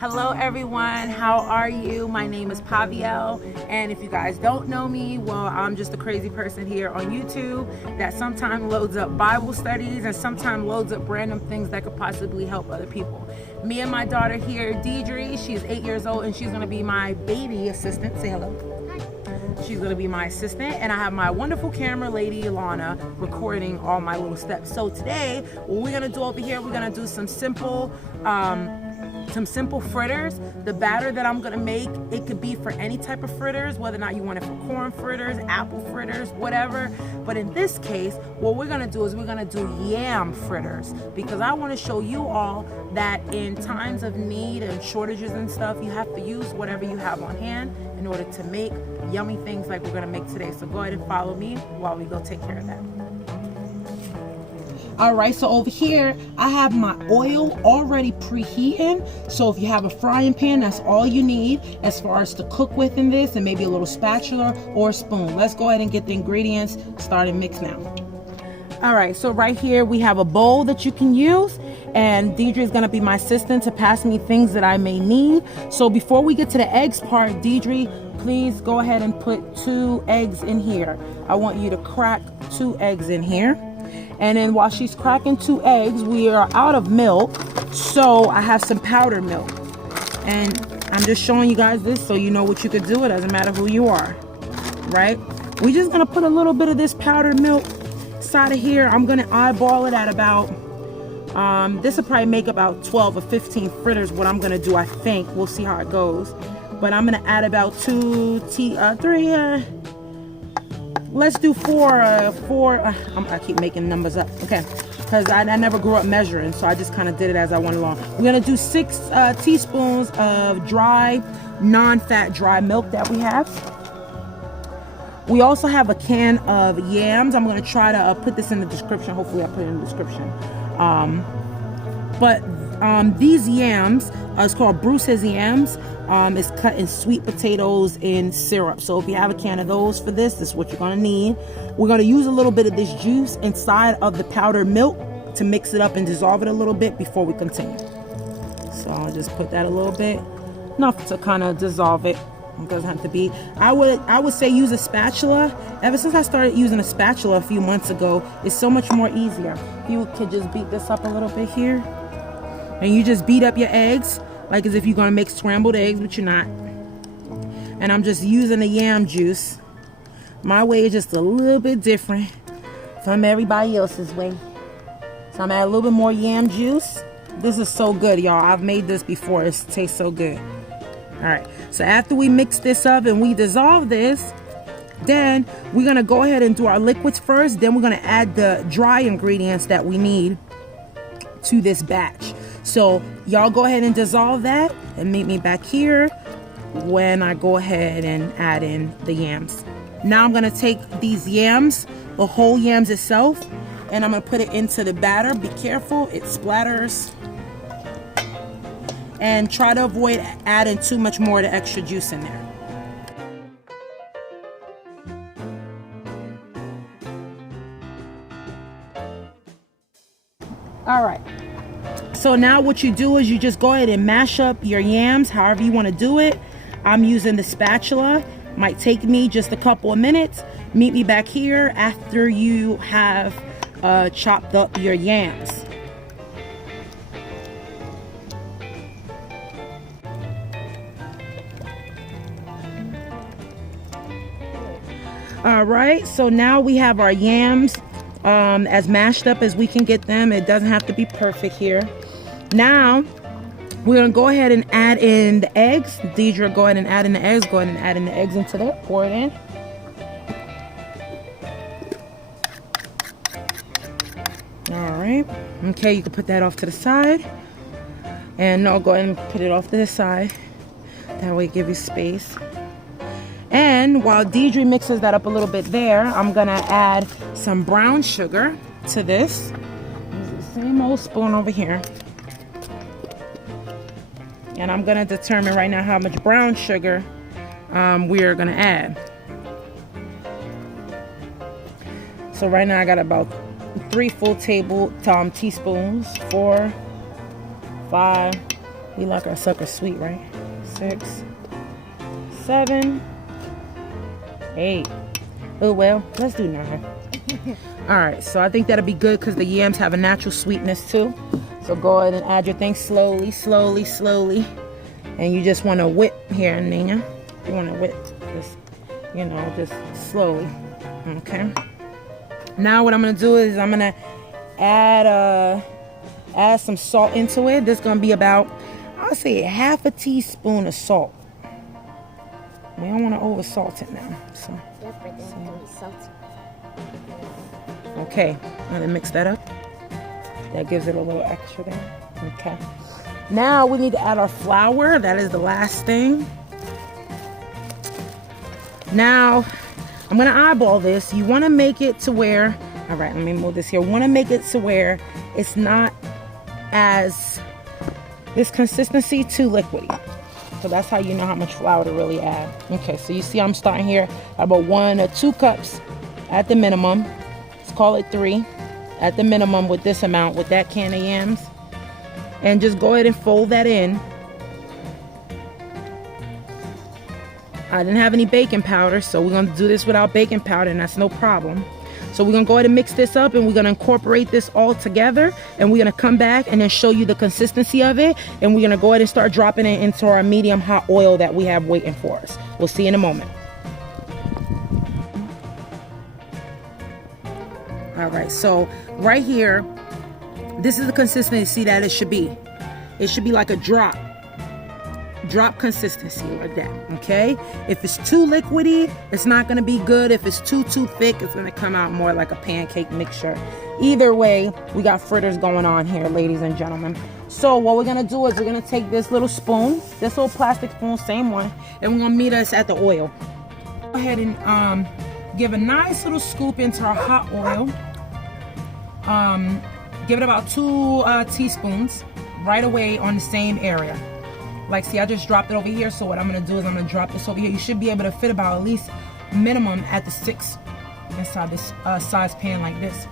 Hello everyone, how are you? My name is Paviel, and if you guys don't know me, well, I'm just a crazy person here on YouTube that sometimes loads up Bible studies and sometimes loads up random things that could possibly help other people. Me and my daughter here, Deidre, she's 8 years old and she's gonna be my baby assistant. Say hello. Hi. She's gonna be my assistant, and I have my wonderful camera lady, Lana, recording all my little steps. So today, what we're gonna do over here, we're gonna do some simple fritters. The batter that I'm gonna make, it could be for any type of fritters, whether or not you want it for corn fritters, apple fritters, whatever. But in this case, what we're gonna do is we're gonna do yam fritters, because I want to show you all that in times of need and shortages and stuff, you have to use whatever you have on hand in order to make yummy things like we're gonna make today. So go ahead and follow me while we go take care of that. All right, so over here, I have my oil already preheating. So if you have a frying pan, that's all you need as far as to cook with in this, and maybe a little spatula or a spoon. Let's go ahead and get the ingredients started mix now. All right, so right here, we have a bowl that you can use, and Deidre is gonna be my assistant to pass me things that I may need. So before we get to the eggs part, Deidre, please go ahead and put 2 eggs in here. I want you to crack 2 eggs in here. And then while she's cracking 2 eggs, we are out of milk, so I have some powdered milk. And I'm just showing you guys this so you know what you could do. It doesn't matter who you are, right? We're just gonna put a little bit of this powdered milk inside of here. I'm gonna eyeball it at about, this will probably make about 12 or 15 fritters, what I'm gonna do, I think. We'll see how it goes. But I'm gonna add about 3, let's do 4, I keep making numbers up, okay, because I never grew up measuring, so I just kind of did it as I went along. We're gonna do 6 teaspoons of dry, non-fat dry milk that we have. We also have a can of yams. I'm gonna try to put this in the description. Hopefully I put it in the description. These yams, it's called Bruce's yams. It's cut in sweet potatoes in syrup. So if you have a can of those for this is what you're gonna need. We're gonna use a little bit of this juice inside of the powdered milk to mix it up and dissolve it a little bit before we continue. So I'll just put that a little bit, enough to kind of dissolve it. It doesn't have to be. I would say use a spatula. Ever since I started using a spatula a few months ago, it's so much more easier. You could just beat this up a little bit here, and you just beat up your eggs like as if you're gonna make scrambled eggs, but you're not. And I'm just using the yam juice. My way is just a little bit different from everybody else's way. So I'm adding a little bit more yam juice. This is so good, y'all. I've made this before. It tastes so good. All right, so after we mix this up and we dissolve this, then we're gonna go ahead and do our liquids first. Then we're gonna add the dry ingredients that we need to this batch. So y'all go ahead and dissolve that and meet me back here when I go ahead and add in the yams. Now I'm gonna take these yams, the whole yams itself, and I'm gonna put it into the batter. Be careful, it splatters. And try to avoid adding too much more of the extra juice in there. All right. So now what you do is you just go ahead and mash up your yams however you want to do it. I'm using the spatula. Might take me just a couple of minutes. Meet me back here after you have chopped up your yams. All right, so now we have our yams as mashed up as we can get them. It doesn't have to be perfect here. Now we're gonna go ahead and add in the eggs. Deidre, go ahead and add in the eggs. Go ahead and add in the eggs into there. Pour it in. All right. Okay, you can put that off to the side. And I'll go ahead and put it off to the side. That way, give you space. And while Deidre mixes that up a little bit there, I'm gonna add some brown sugar to this. Use the same old spoon over here. And I'm gonna determine right now how much brown sugar we are gonna add. So right now I got about 3 full teaspoons, 4, 5, We like our sucker sweet, right? 6, 7, 8. Oh, well, let's do 9. All right, so I think that'll be good because the yams have a natural sweetness too. So go ahead and add your thing slowly, slowly, slowly. And you just want to whip here, Nina. You want to whip just, you know, just slowly. Okay. Now what I'm going to do is I'm going to add some salt into it. This is going to be about, I'll say, half a teaspoon of salt. We don't want to over salt it now. So, okay, I'm going to mix that up. That gives it a little extra there. Okay. Now we need to add our flour. That is the last thing. Now, I'm going to eyeball this. You want to make it to where, all right, let me move this here. You want to make it to where it's not as, this consistency too liquidy. So that's how you know how much flour to really add. Okay, so you see I'm starting here at about 1 or 2 cups at the minimum. Let's call it 3 at the minimum with this amount, with that can of yams. And just go ahead and fold that in. I didn't have any baking powder, so we're gonna do this without baking powder, and that's no problem. So we're gonna go ahead and mix this up, and we're gonna incorporate this all together, and we're gonna come back and then show you the consistency of it, and we're gonna go ahead and start dropping it into our medium hot oil that we have waiting for us. We'll see you in a moment. All right, so right here, this is the consistency that it should be. It should be like a drop consistency like that, okay? If it's too liquidy, it's not gonna be good. If it's too thick, it's gonna come out more like a pancake mixture. Either way, we got fritters going on here, ladies and gentlemen. So what we're gonna do is we're gonna take this little spoon, this little plastic spoon, same one, and we're gonna meet us at the oil. Go ahead and give a nice little scoop into our hot oil. Give it about 2 teaspoons right away on the same area. Like, see, I just dropped it over here, so what I'm gonna do is I'm gonna drop this over here. You should be able to fit about at least minimum at the 6 inside this size pan like this.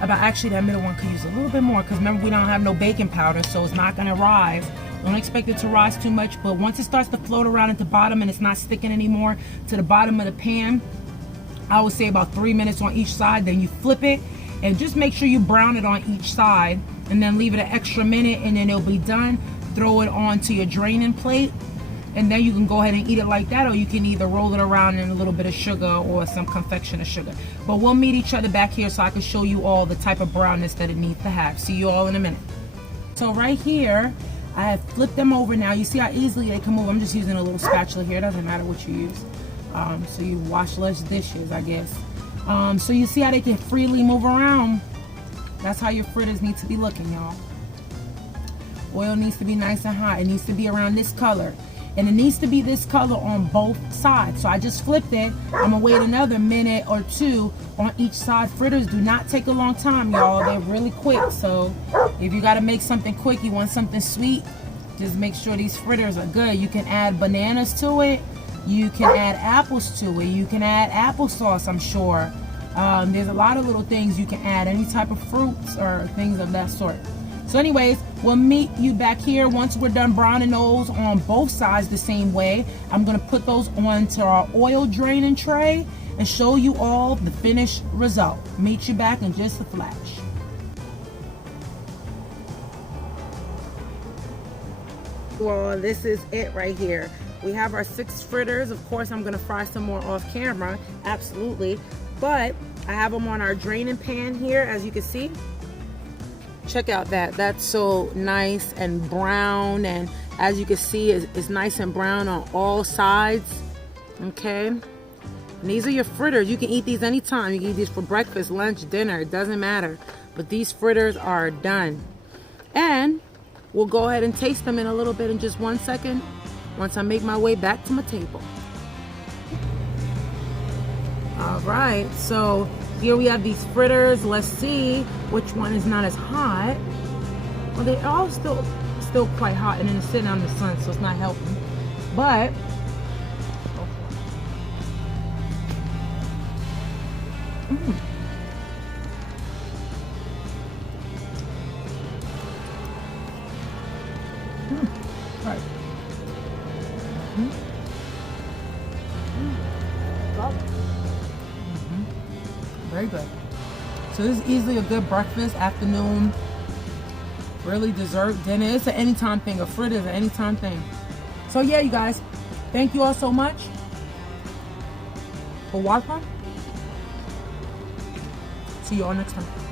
About actually that middle one could use a little bit more, because remember, we don't have no baking powder, so it's not gonna rise. Don't expect it to rise too much, but once it starts to float around at the bottom and it's not sticking anymore to the bottom of the pan, I would say about 3 minutes on each side. Then you flip it and just make sure you brown it on each side, and then leave it an extra minute, and then it'll be done. Throw it onto your draining plate, and then you can go ahead and eat it like that, or you can either roll it around in a little bit of sugar or some confection of sugar. But we'll meet each other back here so I can show you all the type of brownness that it needs to have. See you all in a minute. So right here, I have flipped them over now. You see how easily they come over. I'm just using a little spatula here. It doesn't matter what you use. So you wash less dishes, I guess. So you see how they can freely move around. That's how your fritters need to be looking, y'all. Oil needs to be nice and hot. It needs to be around this color. And it needs to be this color on both sides. So I just flipped it. I'm gonna wait another minute or 2 on each side. Fritters do not take a long time, y'all. They're really quick. So if you gotta make something quick, you want something sweet, just make sure these fritters are good. You can add bananas to it. You can add apples to it. You can add applesauce, I'm sure. There's a lot of little things you can add, any type of fruits or things of that sort. So anyways, we'll meet you back here once we're done browning those on both sides the same way. I'm gonna put those onto our oil draining tray and show you all the finished result. Meet you back in just a flash. Well, this is it right here. We have our 6 fritters. Of course, I'm gonna fry some more off camera, absolutely. But I have them on our draining pan here, as you can see. Check out that's so nice and brown, and as you can see, it's nice and brown on all sides. Okay, and these are your fritters. You can eat these anytime. You can eat these for breakfast, lunch, dinner, it doesn't matter. But these fritters are done, and we'll go ahead and taste them in a little bit in just 1 second once I make my way back to my table. All right, so here we have these fritters. Let's see which one is not as hot. Well, they're all still quite hot, and then it's sitting on the sun, so it's not helping. But Right. Very good. So this is easily a good breakfast, afternoon, really dessert, dinner. It's an anytime thing. A fritter is an anytime thing. So yeah, you guys, thank you all so much for watching. See you all next time.